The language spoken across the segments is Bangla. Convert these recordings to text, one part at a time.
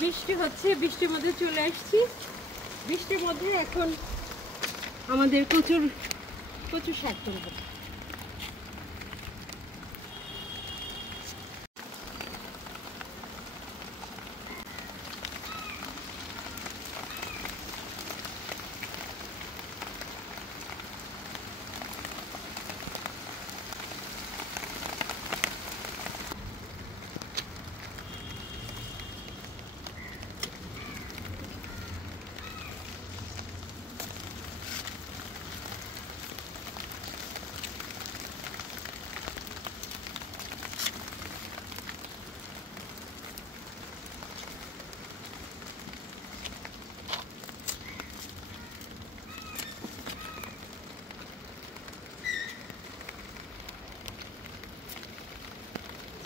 বৃষ্টি হচ্ছে, বৃষ্টির মধ্যে চলে আসছি। বৃষ্টির মধ্যে এখন আমাদের কচুর শাক করব।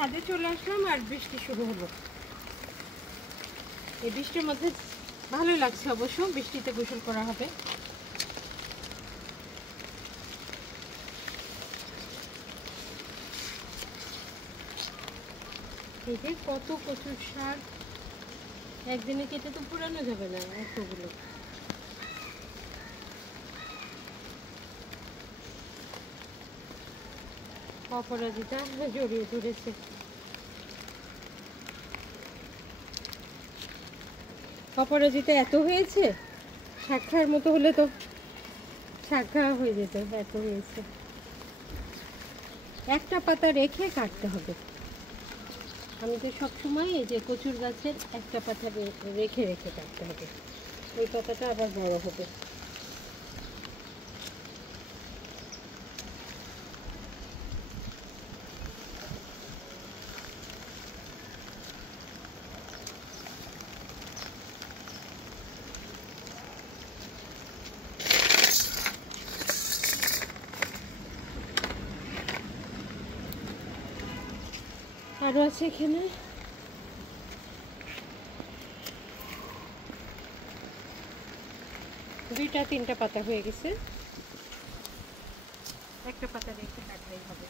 ছাদে চলে আসলাম আর বৃষ্টি শুরু হলো। এই বৃষ্টির মধ্যে ভালোই লাগছে অবশ্য, বৃষ্টিতে গোসল করা হবে। এই যে কত কচুর শাক, একদিনে কেটে তো পুরানো যাবে না এতগুলো। অপরাজিতা জড়িয়ে ধরেছে। অপরাজিতা এত হয়েছে, শাক খাওয়ার মতো হলে তো শাক খাওয়া হয়ে যেত, এত হয়েছে। একটা পাতা রেখে কাটতে হবে। আমি তো সবসময় এই যে কচুর গাছের একটা পাতা রেখে রেখে কাটতে হবে, ওই পাতাটা আবার বড় হবে। আরো আছে এখানে, দুইটা তিনটা পাতা হয়ে গেছে, একটা পাতা রেখে কাটলেই হবে।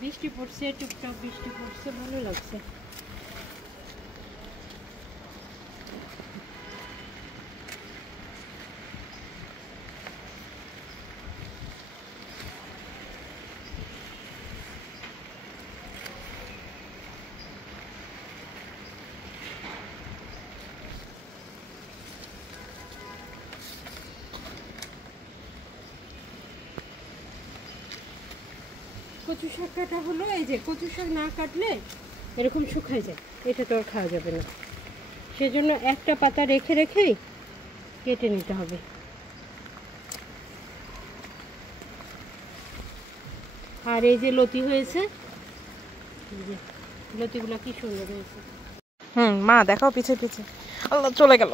বৃষ্টি পড়ছে, টুকটাক বৃষ্টি পড়ছে, ভালো লাগছে। কচু শাক কাটা হলো। এই যে কচু শাক না কাটলে এরকম শুকায় যায়, এটা তো আর খাওয়া যাবে না। সেজন্য একটা পাতা রেখে রেখেই কেটে নিতে হবে। আর এই যে লতি হয়েছে, লতিগুলো কি সুন্দর হয়েছে। মা দেখাও পিছে পিছে। আল্লাহ চলে গেল।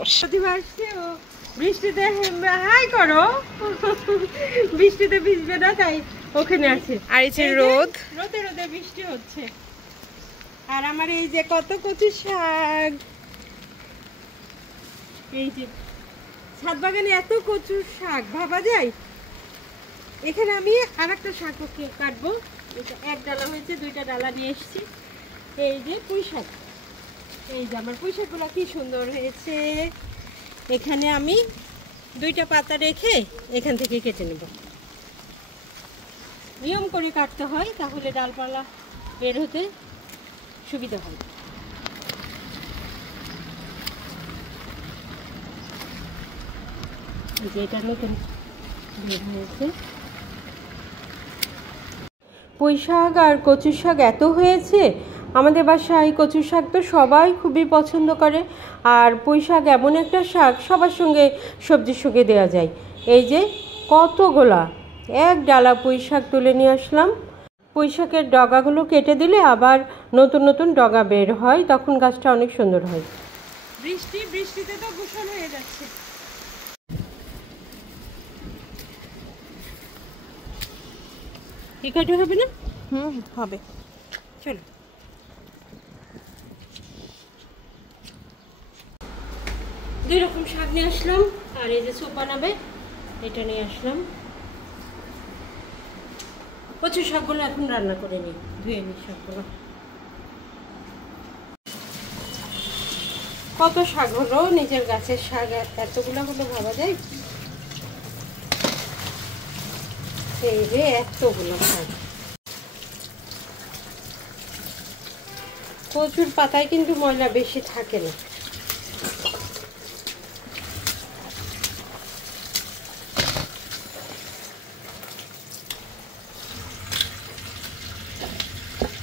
বৃষ্টিতে হাই করো, বৃষ্টিতে ভিজবে না তাই ওখানে আছে। আর এই যে রোদে রোদে বৃষ্টি হচ্ছে। আর আমার এই যে কত কচু শাক, এই যে ছাদ বাগানে এত কচু শাক ভাবা যায়। এখানে আমি আর একটা শাক কাটবো, এক ডালা হয়েছে, দুইটা ডালা নিয়ে এসেছি। এই যে পুঁই শাক, এই যে আমার পুঁই শাকগুলো কি সুন্দর হয়েছে। এখানে আমি দুইটা পাতা রেখে এখান থেকে কেটে নেব। নিয়ম করে কাটতে হয়, তাহলে ডালপালা বের হতে সুবিধা হয়। এটা নতুন বের হয়েছে। পুঁই শাক আর কচু শাক এত হয়েছে। আমাদের বাসায় কচু শাক তো সবাই খুবই পছন্দ করে, আর পুঁই শাক এমন একটা শাক সবার সঙ্গে সবজির সঙ্গে দেওয়া যায়। এই যে কতগুলা, এক ডালা পুঁই শাক তুলে নিয়ে আসলাম। পুঁই শাকের ডগাগুলো কেটে দিলে আবার নতুন নতুন ডগা বের হয়, তখন গাছটা অনেক সুন্দর হয়। বৃষ্টিতে তো গোসল হয়ে যাচ্ছে। কি কাটা হবে না? হবে। চলো, দুই রকম শাক নিয়ে আসলাম। আর এই যে স্যুপ বানাবে এটা নিয়ে আসলাম। কচু শাকগুলো এখন রান্না করে নিই, ধুয়ে নিই শাকগুলো। কত শাক হলো, নিজের গাছের শাক এতগুলো হলো ভাবা যায়। এই যে এতগুলো শাক। কচুর পাতায় কিন্তু ময়লা বেশি থাকে না।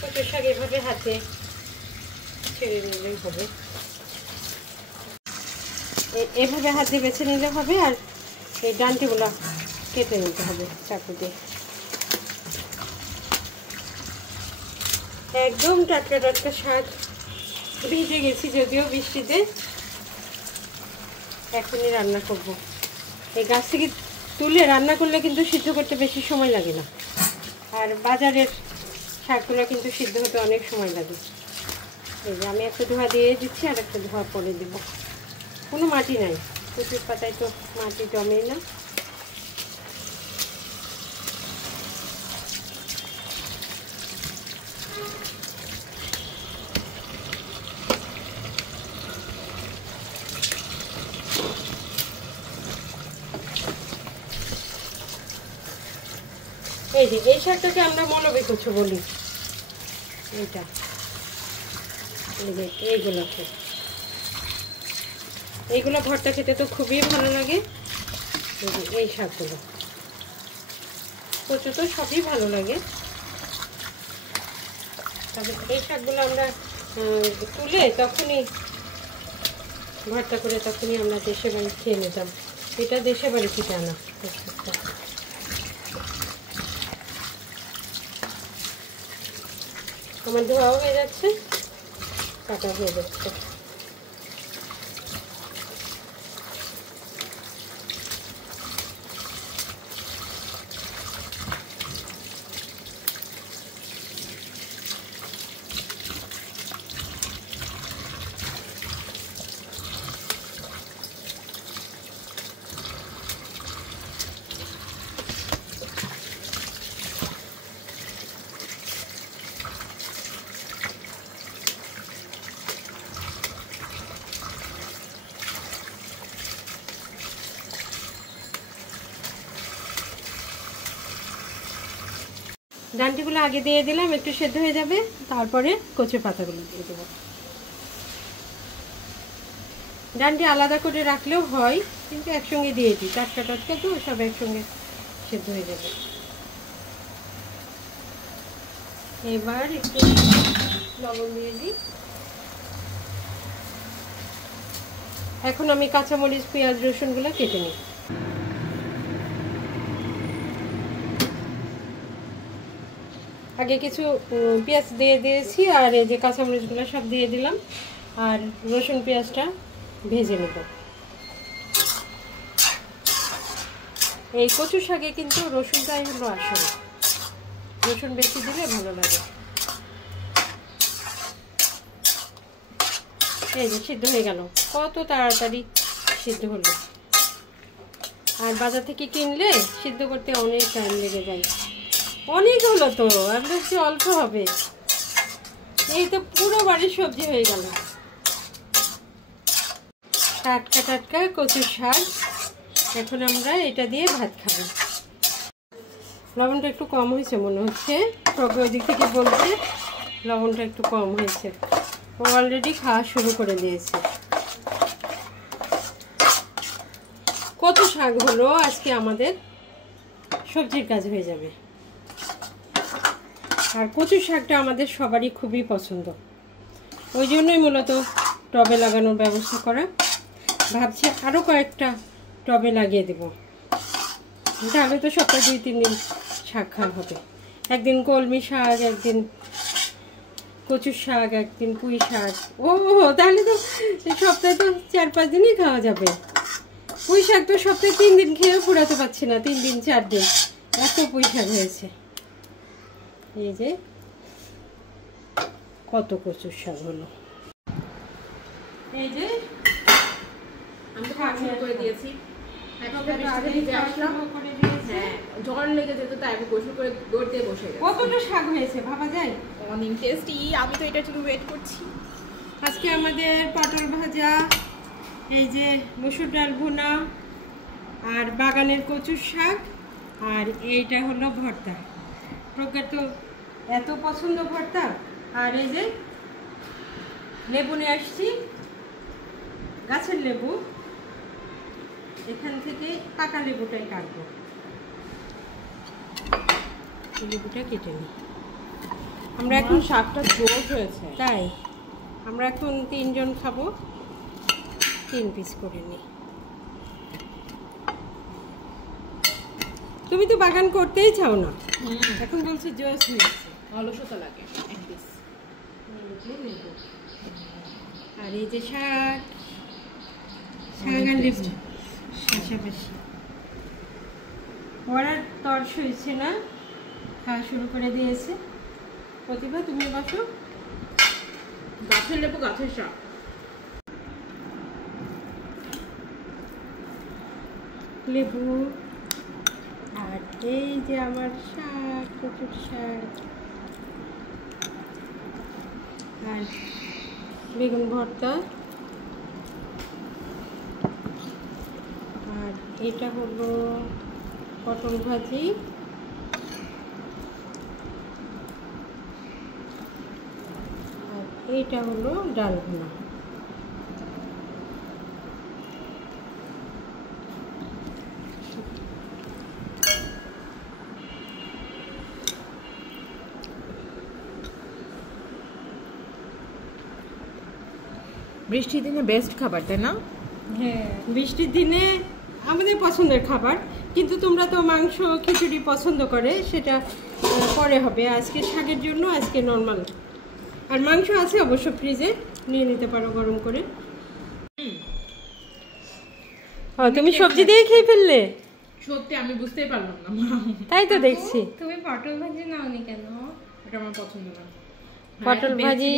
কচুর শাক এভাবে হাতে ছেড়ে নিলেই হবে, এভাবে হাতে বেছে নিলে হবে। আর এই ডান্টিগুলো কেটে নিতে হবে চাকু দিয়ে। একদম টাটকা টাটকা শাক, ভিজে গেছি যদিও বৃষ্টিতে। এখনই রান্না করব। এই গাছ থেকে তুলে রান্না করলে কিন্তু সিদ্ধ করতে বেশি সময় লাগে না, আর বাজারের শাকগুলো কিন্তু সিদ্ধ হতে অনেক সময় লাগে। এই যে আমি একটা ধোয়া দিয়ে দিচ্ছি, আর একটা ধোয়া পরে দেবো। কোনো মাটি নাই, কচুর পাতায় তো মাটি জমেই না। এই যে এই শাকটাকে আমরা মলবে কচু বলি। এইটা এইগুলো ভর্তা খেতে তো খুবই ভালো লাগে। এই শাকগুলো, কচু তো সবই ভালো লাগে, তবে এই শাকগুলো আমরা তুলে তখনই ভর্তা করে তখনই আমরা দেশে বাড়ি খেয়ে নিতাম। এটা দেশে বাড়ি থেকে আনা। আমার ধোয়াও হয়ে যাচ্ছে, কাটা হয়ে যাচ্ছে। ডান্টিগুলো আগে দিয়ে দিলাম, একটু সেদ্ধ হয়ে যাবে, তারপরে কচু পাতাগুলো দিয়ে দেবো। ডান্টি আলাদা করে রাখলেও হয়, কিন্তু একসঙ্গে দিয়ে দিই, টাটকা টাটকা তো সব একসঙ্গে সেদ্ধ হয়ে যাবে। এবার একটু লবণ দিয়ে দিই। এখন আমি কাঁচামরিচ, পেঁয়াজ, রসুনগুলো কেটে নিই। আগে কিছু পেঁয়াজ দিয়ে দিয়েছি, আর এই যে কাঁচামরিচগুলো সব দিয়ে দিলাম, আর রসুন পেঁয়াজটা ভেজে নেব। এই কচু শাকে কিন্তু রসুনটাই হলো আসল, রসুন বেশি দিলে ভালো লাগে। এই যে সিদ্ধ হয়ে গেল, কত তাড়াতাড়ি সিদ্ধ হলো। আর বাজার থেকে কিনলে সিদ্ধ করতে অনেক টাইম লেগে যায়। অনেক হলো তো, আর বেশি অল্প হবে। এই তো পুরো বাড়ির সবজি হয়ে গেল। টাটকা টাটকা কচুর শাক। এখন আমরা এটা দিয়ে ভাত খাবো। লবণটা একটু কম হয়েছে মনে হচ্ছে, তবে ওই দিক থেকে বলছে লবণটা একটু কম হয়েছে। ও অলরেডি খাওয়া শুরু করে দিয়েছে। কত শাক হলো আজকে, আমাদের সবজির কাজ হয়ে যাবে। আর কচু শাকটা আমাদের সবারই খুবই পছন্দ, ওই জন্যই মূলত টবে লাগানোর ব্যবস্থা করা। ভাবছি আরও কয়েকটা টবে লাগিয়ে দেব, তাহলে তো সপ্তাহে 2-3 দিন শাক খাওয়া হবে। একদিন কলমি শাক, একদিন কচুর শাক, একদিন পুঁই শাক। ও তাহলে তো সপ্তাহে তো 4-5 দিনই খাওয়া যাবে। পুঁই শাক তো সপ্তাহে 3 দিন খেয়েও ফুরাতে পারছি না, 3 দিন 4 দিন এত পুঁই শাক হয়েছে। এই যে কত কচুর শাক হলো। এই যে আমি খাওয়া শুরু করে দিয়েছি। জ্বর লেগে যেত তাই আমি গোসল করে দৌড় দিয়ে বসে গেছি। কতটা শাক হয়েছে ভাবা যায়? অনেক টেস্টি। আমি তো এটার জন্য ওয়েট করছি। আজকে আমাদের পটল ভাজা, এই যে মসুর ডাল ভুনা, আর বাগানের কচুর শাক, আর এইটা হলো ভর্তা। প্রজ্ঞার তো এত পছন্দ ভর্তা। আর এই যে লেবু নিয়ে আসছি, গাছের লেবু, এখান থেকে পাকা লেবুটাই কাটবো। লেবুটা কেটে নিই। আমরা এখন শাকটা জোর হয়েছে, তাই আমরা এখন 3 জন খাবো, 3 পিস করে নিই। তুমি তো বাগান করতেই চাও না, এখন বলছো জোস হয়েছে। অলসতা লাগে এক পিস। আর এই যে শাক, শাক আর লেবু পাশাপাশি। ওরা তর সইছে না, খাওয়া শুরু করে দিয়েছে। প্রতিভা তুমি বসো। গাছের লেবু, গাছের শাক। লেবু আর এই যে আমার শাক, কচুর শাক, আর বেগুন ভর্তা, আর এটা হলো পটল ভাজি, আর এইটা হলো ডাল ভুনা। বৃষ্টির দিনে বেস্ট খাবার, তাই না? হ্যাঁ, বৃষ্টির দিনে আমাদের পছন্দের খাবার, কিন্তু তোমরা তো মাংস খিচুড়ি পছন্দ করে, সেটা পরে হবে। আজকে শাকের জন্য আজকে নর্মাল। আর মাংস আছে অবশ্য ফ্রিজে, নিয়ে নিতে পারো গরম করে। তুমি সবজি দিয়ে খেয়ে ফেললে? সত্যি আমি বুঝতেই পারলাম না। তাই তো দেখছি। তুমি পটল ভাজি নাওনি কেন? এটা আমার পছন্দ না। পটল ভাজি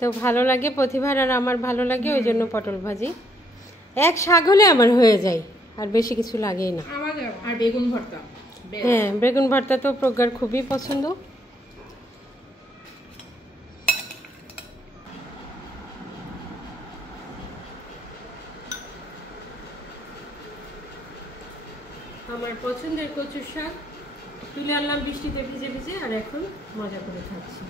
তো ভালো লাগে প্রতিভার, আর আমার ভালো লাগে, ওই জন্য পটল ভাজি। এক শাক হলে আমার হয়ে যায়, আর বেশি কিছু লাগেই না। আমাদের আর বেগুন ভর্তা। হ্যাঁ, বেগুন ভর্তা তো প্রজ্ঞার খুবই পছন্দ। আমার পছন্দের কচুর শাক তুলে আনলাম বৃষ্টিতে ভিজে ভিজে, আর এখন মজা করে খাচ্ছি।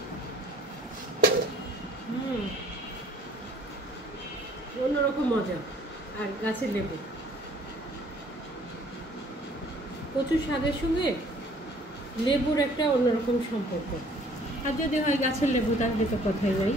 অন্যরকম মজা। আর গাছের লেবু, কচুর শাকের সঙ্গে লেবুর একটা অন্যরকম সম্পর্ক। আর যদি হয় গাছের লেবু, তাহলে তো কথাই নাই।